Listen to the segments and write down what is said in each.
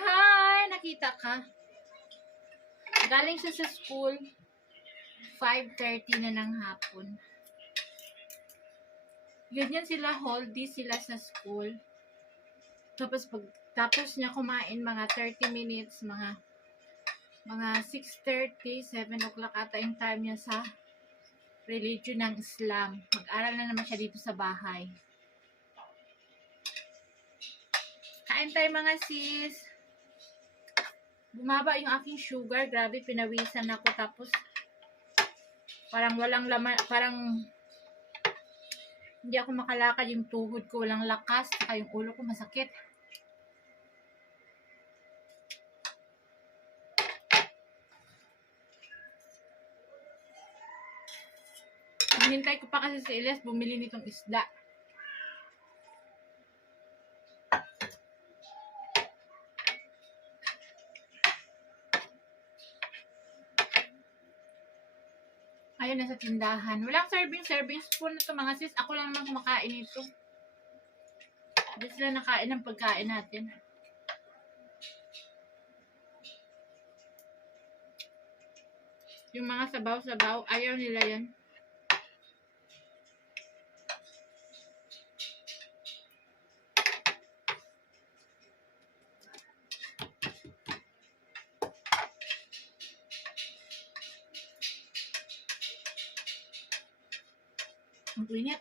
hi! Nakita ka? Galing siya sa school. 5:30 na ng hapon. Ganyan sila, whole sila sa school. Tapos niya kumain mga 30 minutes, mga 6:30, 7 o'clock ata yung time niya sa religion ng Islam. Mag-aral na naman siya dito sa bahay. Kain tayo mga sis. Bumaba yung aking sugar. Grabe, pinawisan ako. Tapos, parang walang laman, parang hindi ako makalakad, yung tuhod ko walang lakas, saka yung ulo ko masakit. Hinintay ko pa kasi si Elias bumili nitong isda. Ayun, nasa tindahan. Walang serving spoon na to mga sis. Ako lang naman kumakain ito. Hindi sila nakain ng pagkain natin. Yung mga sabaw-sabaw, ayaw nila yan. Ang init.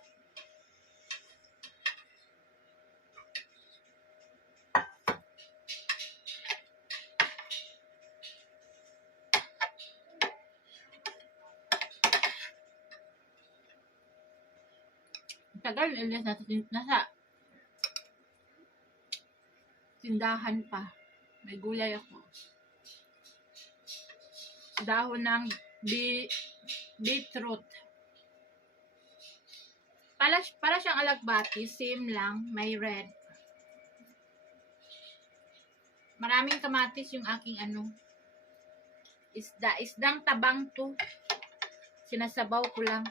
Tagal, Elias, nasa tindahan pa. May gulay ako. Dahon ng beetroot. Para siyang alagbati, same lang, may red. Maraming kamatis yung aking isdang tabang to. Sinasabaw ko lang.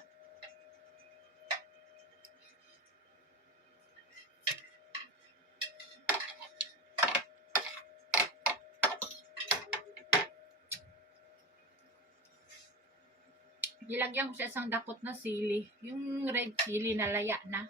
Nilagyan ko sa isang dakot na sili. Yung red chili na laya na.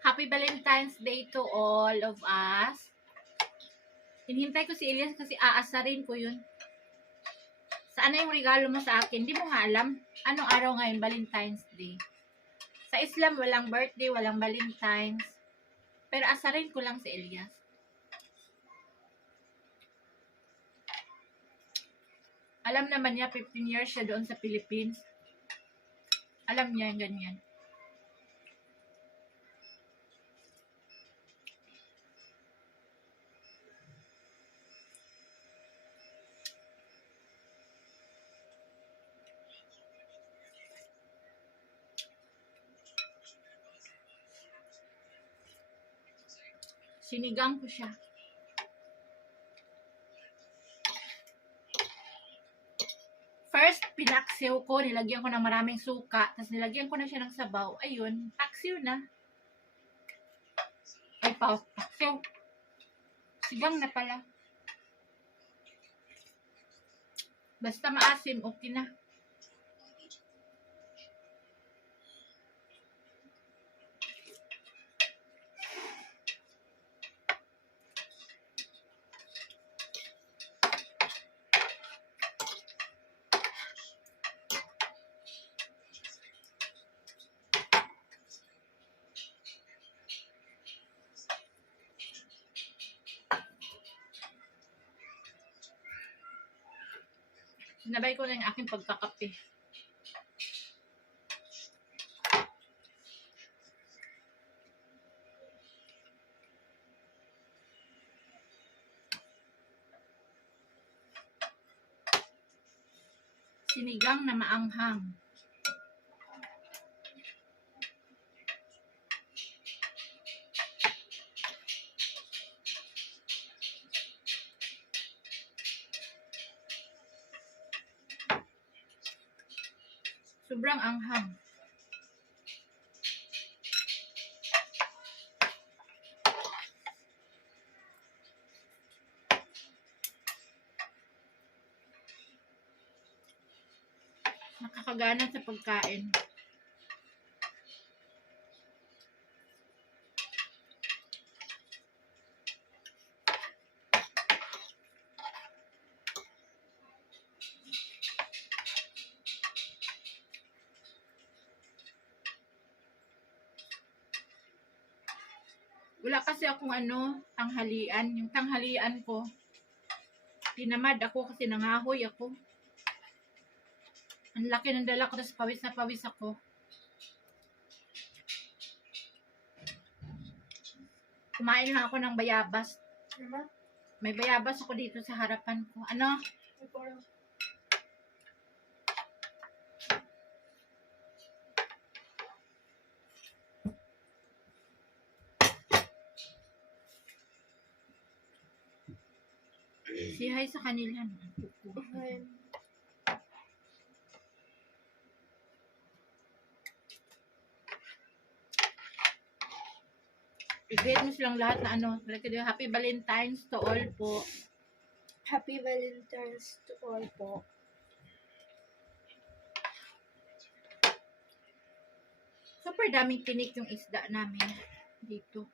Happy Valentine's Day to all of us. Hinihintay ko si Elias kasi aasarin ko yun. Saan na yung regalo mo sa akin? Hindi mo nga alam. Anong araw ngayon? Valentine's Day. Sa Islam, walang birthday, walang Valentine's. Pero asarin ko lang si Elias. Alam naman niya, 15 years siya doon sa Philippines. Alam niya yung ganyan. Sinigang ko siya. First, pinaksiw ko. Nilagyan ko ng maraming suka. Tapos nilagyan ko na siya ng sabaw. Ayun, paksiw na. Ay, paksiw. Sigang na pala. Basta maasim, okay na. Sinabay ko na yung aking pagkakape. Sinigang na maanghang. Sobrang anghang. Nakakagana sa pagkain. Wala kasi akong tanghalian. Yung tanghalian ko, tinamad ako kasi nangahoy ako. Ang laki ng dala ko, tapos pawis na pawis ako. Kumain lang ako ng bayabas. May bayabas ako dito sa harapan ko. Ano? Say hi sa kanila. I-greet mo silang lahat na Happy Valentine's to all po. Happy Valentine's to all po. Super daming tinik yung isda namin dito.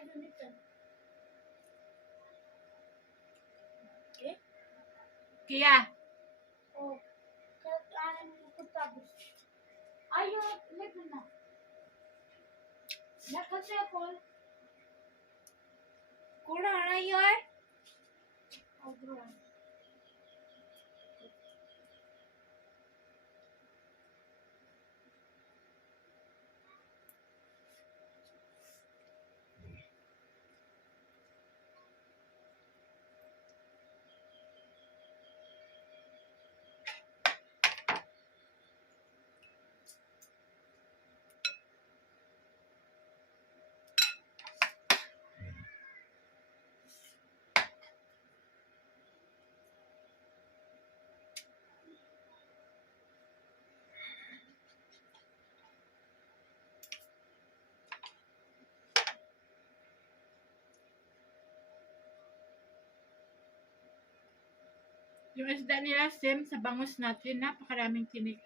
Ay, ganito. Kaya, Oh, kailangan mo ko tapos. Ayaw, lagyan na. Nakasapol. Kurang na yun? Oh, kurang. yung isda nila, same sa bangus natin, napakaraming tinik.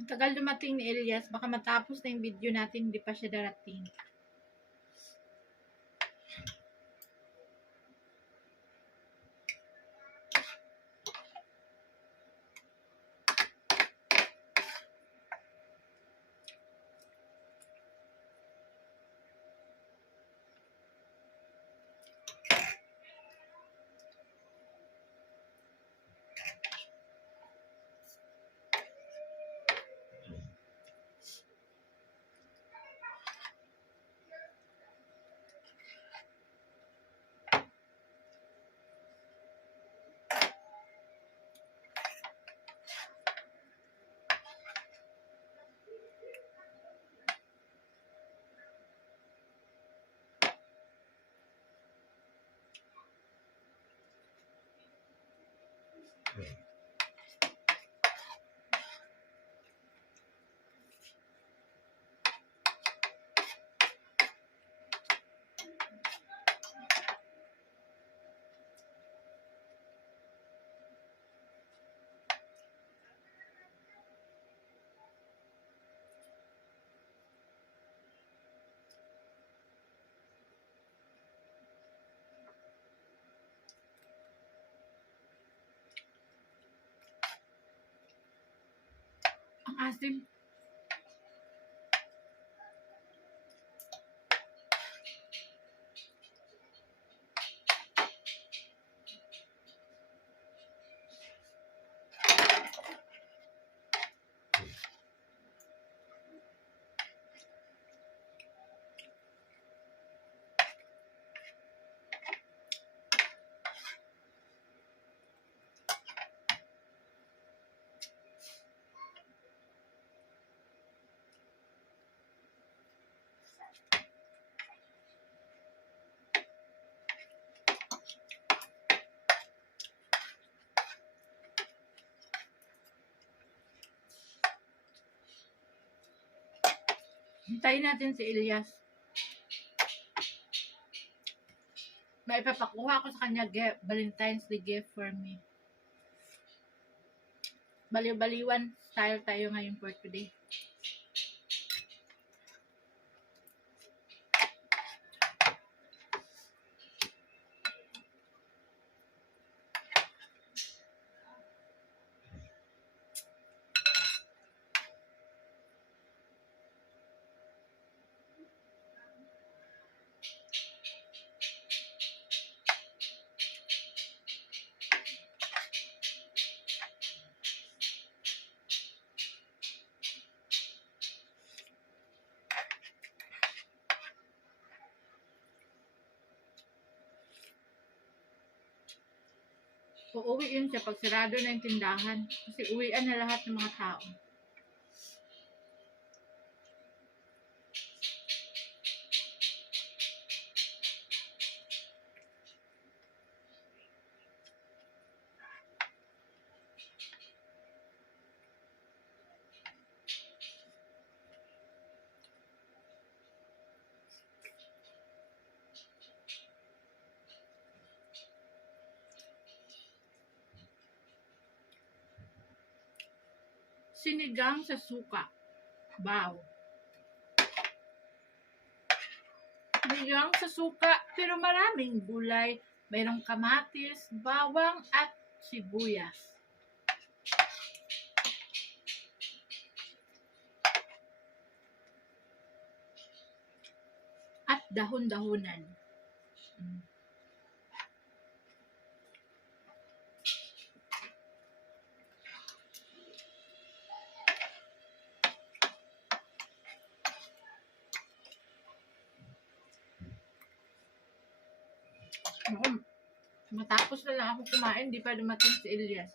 Ang tagal dumating ni Elias. Baka matapos na yung video natin, hindi pa siya darating. Ang asim. Hintayin natin si Elias. May ipapakuha ko sa kanya Valentine's Day gift for me. Baliw-baliwan style tayo ngayon for today. Uuwi yun siya pag sarado na yung tindahan. Kasi uwian na lahat ng mga tao. Sinigang sa suka. Wow. Sinigang sa suka, pero maraming gulay. Mayroong kamatis, bawang, at sibuyas. At dahon-dahonan. Matapos na lang ako kumain, di pa dumating si Elias.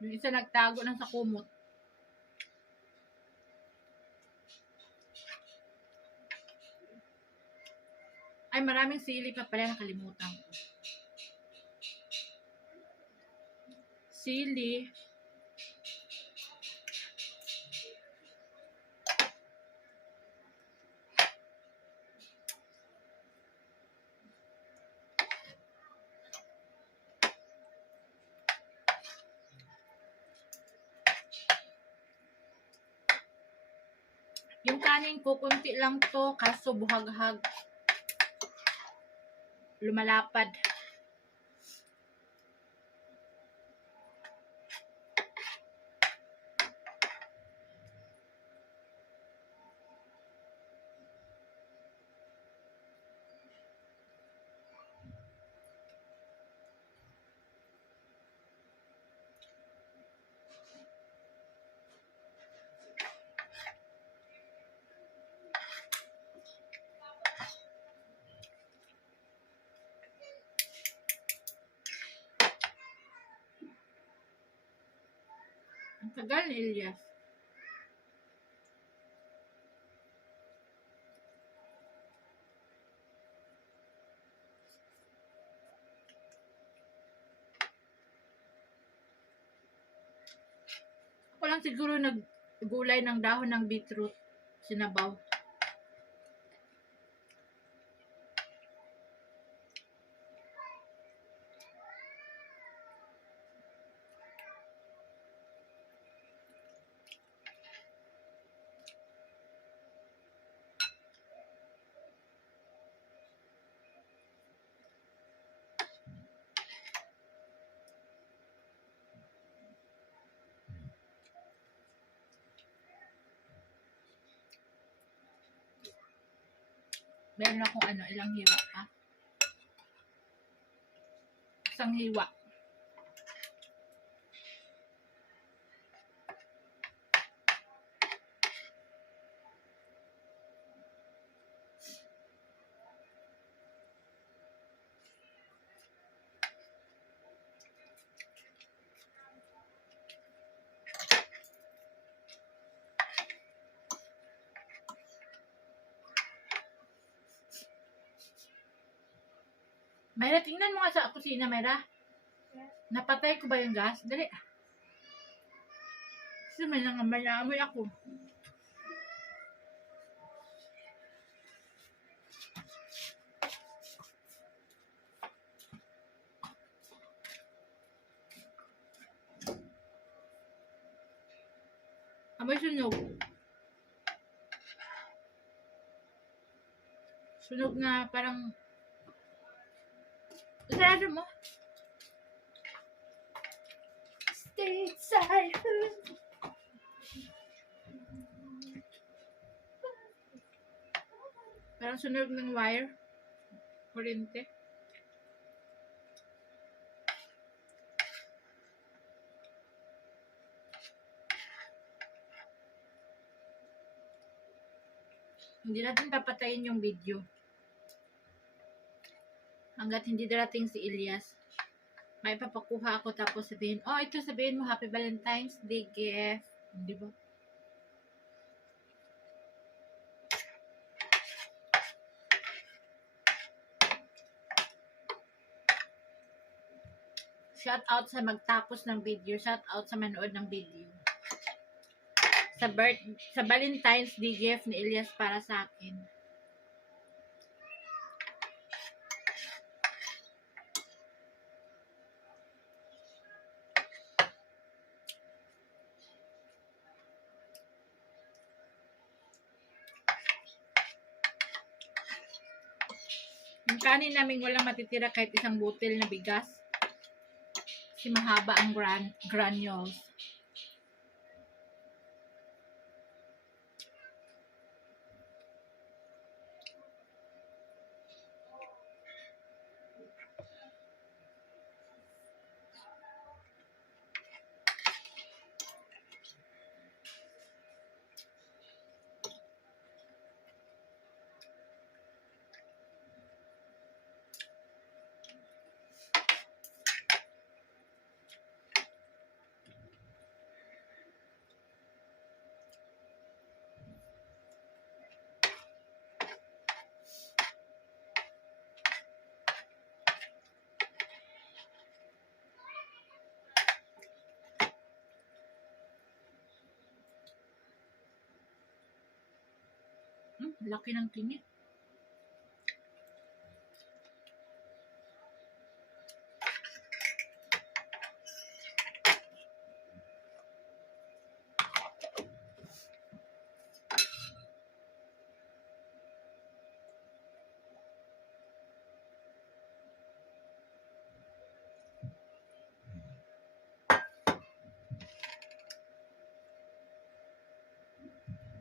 Yung isa nagtago ng sa kumot. Ay, maraming sili pa pala, nakalimutan ko. Sili. kanin ko, kunti lang to, kaso buhaghag. Lumalapad. Ang tagal ni Elias. Ako lang siguro naggulay ng dahon ng beetroot. Sinabaw. Meron akong ilang hiwa pa. Isang hiwa. Mayra, tingnan mo nga sa kusina, Mayra. Napatay ko ba yung gas? Dali. Kasi may nangamoy ako. Amoy sunog. Sunog na parang... Sarado mo. Stay silent. Parang sunog ng wire. Kuryente. Hindi natin papatayin yung video. Hanggat hindi darating si Elias. May papakuha ako tapos sabihin, oh, ito sabihin mo, Happy Valentine's Day gift. Di ba? Shout out sa magtapos ng video. Shout out sa manood ng video. Sa Valentine's Day gift ni Elias para sa akin. Yung kanin namin walang matitira kahit isang butil na bigas. Kasi mahaba ang granules. Laki ng tingin.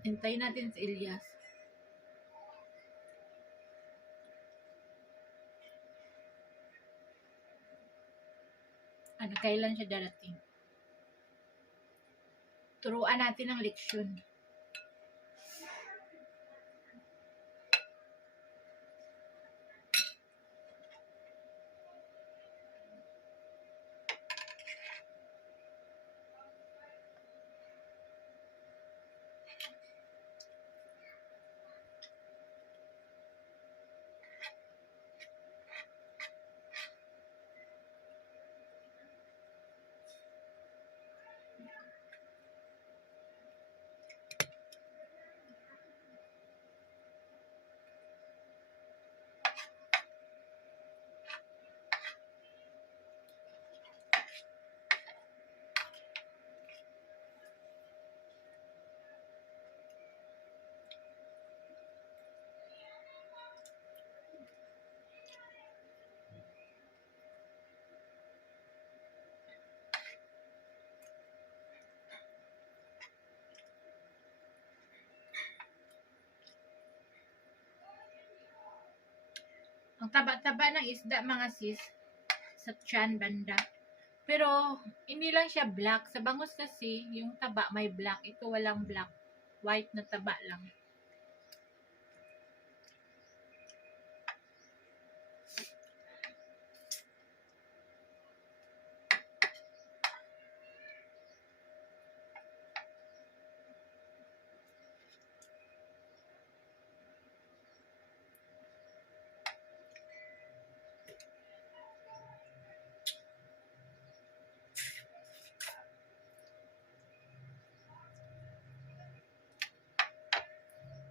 Hintayin natin si Elias. Ano, kailan siya darating? Turuan natin ang leksyon. Ang taba-taba ng isda, mga sis, sa tiyan banda. Pero, hindi lang siya black. Sa bangus kasi, yung taba may black. Ito walang black. White na taba lang.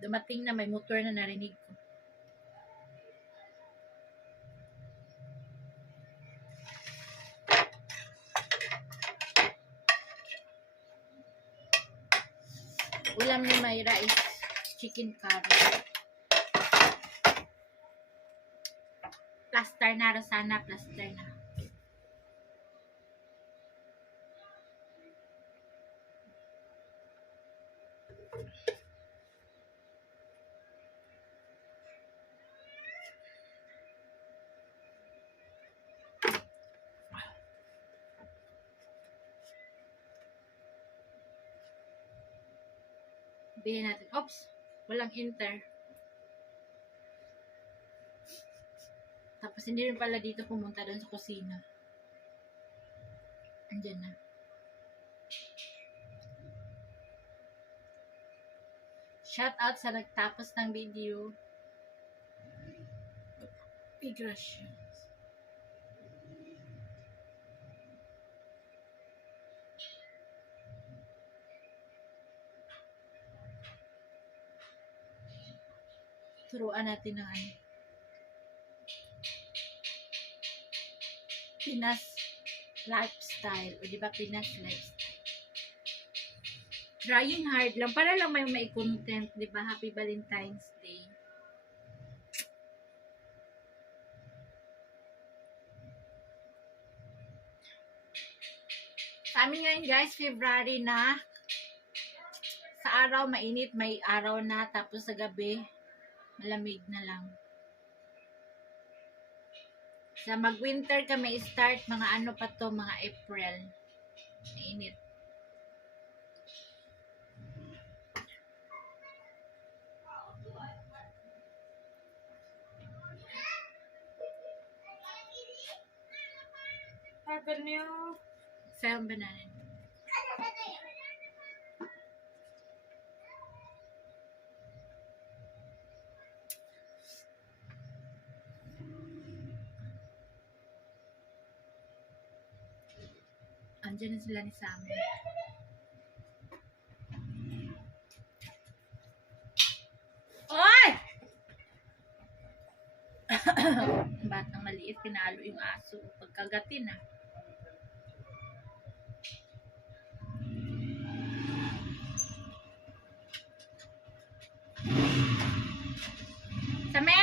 Dumating na, may motor na narinig ko. Ulam ni Mayra is chicken curry. Plaster na, Rosana, plaster na. Bilhin natin. Oops! Walang enter. Tapos hindi rin pala dito pumunta doon sa kusina. Andyan na. Shout out sa nagtapos ng video. Gracias. Turuan natin ng ano. Pinas lifestyle. O diba Pinas lifestyle? Trying hard lang. Para lang may content. Diba? Happy Valentine's Day. Sa amin ngayon guys, February na. Sa araw mainit, may araw na. Tapos sa gabi, malamig na lang. Sa mag-winter kami start, mga ano pa to, mga April. Mainit. Tagal niyo. Sa'yo ang banana. Andiyan na sila ni Sammy. Oy! Batang maliit, pinalo yung aso. Pagkagatin ah. Same?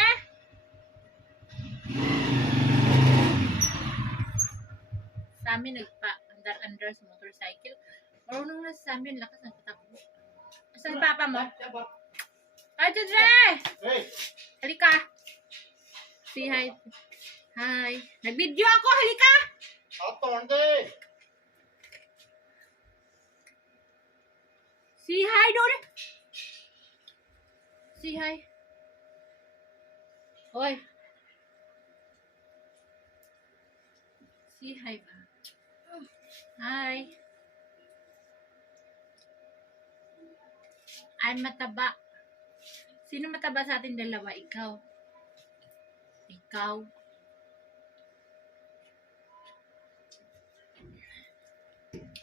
Sammy nagpa-andar-andar sa motorcycle. Marunong na sa Sammy, lakas ng patakbo. Saan si papa mo? Ay, Dre! Hey, Halika. Say hi. Hi. Nag-video ako. Halika. hath onde. Say hi doon. Say hi. Hoy. Say hi ba? Hi. I'm mataba. Sino mataba sa ating dalawa? Ikaw. Ikaw.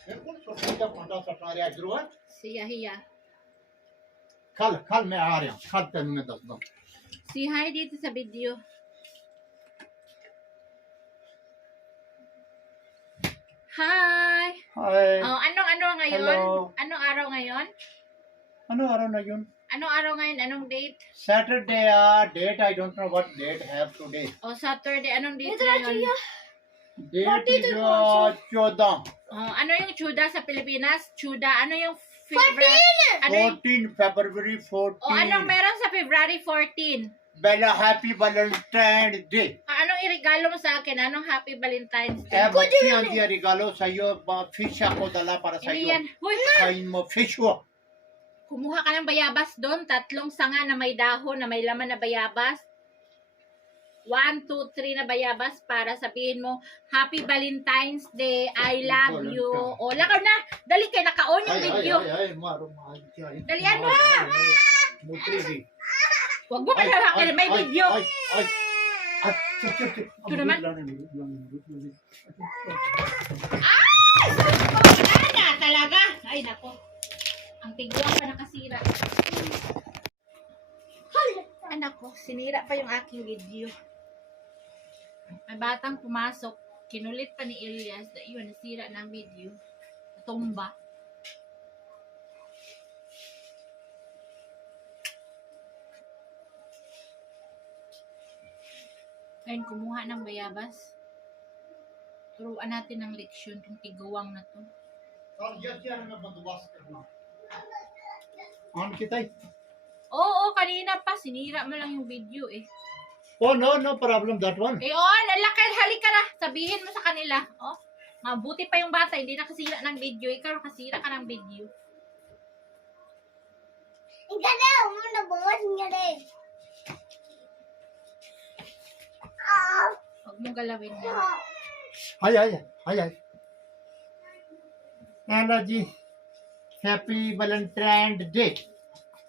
बिल्कुल छोटा फाटा सटा रहा इधर है Siya hiya. कल मैं आ रहा हूँ कल तेन मैं दस दूँ Say hi dito sa video. Hi. Hi Oh, anong ngayon? Hello. Anong araw ngayon? ano araw na yun Anong araw ngayon? Anong date? Saturday date I don't know what date have today O Saturday, anong date ngayon? date is 14 Oh, ano yung Chuda sa Pilipinas? Chuda, ano yung February? Ano yung, 14 February 14 o anong meron sa February 14? Bella happy Valentine's Day Anong iregalo mo sa akin? Anong Happy Valentine's Day? बच्चियां दिया regalo sa iyo fish ako dala para sa Hindi iyo yan. Hoy, kain mo fish ko kumuha ka ng bayabas doon. 3 sanga na may dahon, na may laman na bayabas. 1, 2, 3 na bayabas para sabihin mo, Happy Valentine's Day, I love you. O, lakaw na! Dali kayo, naka-on yung video. ay maro mahal Dalian mo! Mutrigi Huwag mo kalalakan, may video. ay Ito naman. Ana talaga. Ay, nako. Ang tigwang pa nakasira. Anak ko, sinira pa yung aking video. May batang pumasok. Kinulit pa ni Elias na yun, nasira ng video. Tumba. Ngayon, kumuha ng bayabas. Turuan natin ng leksyon kung tigawang na to. On kita Oo, kanina pa. Sinira mo lang yung video eh. oh no problem that one Eh, on, lakal, halika na. Sabihin mo sa kanila. Oh, mabuti pa yung bata, hindi nakasira ng video. Ikaw nakasira ka ng video. Huwag mo galawin yan. Hi Anna ji happy Valentine's Day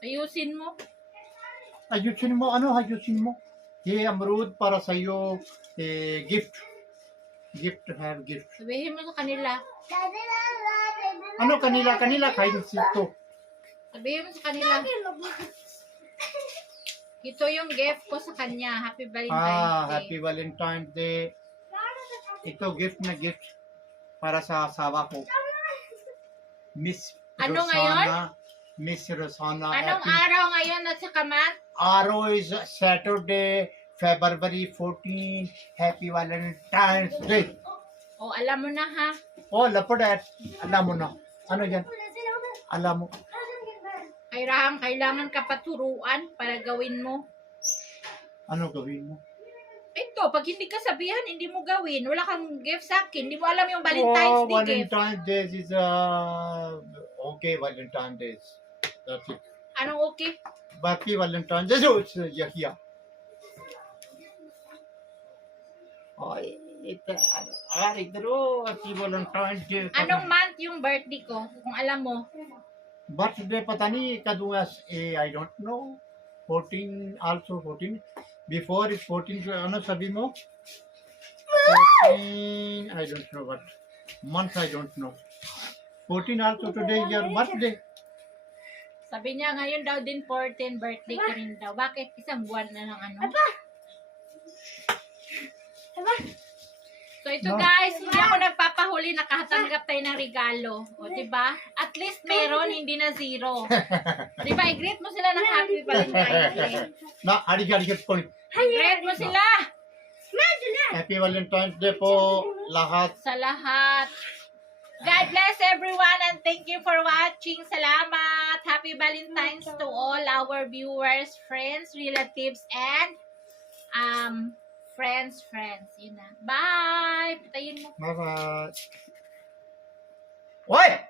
Ayusin mo. ayusin mo ano ayusin mo ये अमरूद para sa iyo gift have gift Sabihin mo sa kanila. ano kanila kain sito Sabihin mo sa kanila. Ito yung gift ko sa kanya. Happy Valentine's Day. happy Valentine's Day ito gift na gift para sa asawa ko Miss Ano Rosana ngayon? Miss Rosana Anong happy araw ngayon at saka month? Arrow is Saturday February 14 happy Valentine's Day O, alam mo na ha. oh lapad alam mo na ano yan alam mo Kailangan ka paturuan para gawin mo. ano gawin mo Ito, pag hindi ka sabihan, hindi mo gawin. Wala kang gift sa akin. Hindi mo alam yung Valentine's Day gift. Valentine's Day is okay Valentine's Day that's it Anong okay? Happy Valentine's Day so it's yeah ay ito idro happy Valentine's Day Anong month yung birthday ko? Kung alam mo. birthday pata nahi kaduas I don't know 14 also 14 before is 14 ano sabi mo 14 I don't know what month I don't know 14 also today is your birthday Sabi niya, ngayon daw din 14 birthday ko rin daw. Bakit? Isang buwan na ng ano? So ito guys, hindi ako nagpapahuli, nakatanggap tayo ng regalo. O diba? At least meron, hindi na zero. Diba? I-greet mo sila ng Happy Valentine's Day. na arigat po I-greet mo sila Happy Valentine's Day po lahat sa lahat. God bless everyone and thank you for watching. Salamat. Happy Valentine's to all our viewers, friends, relatives, and friends. Yun na. Bye. Patayin mo. Bye-bye. Oy!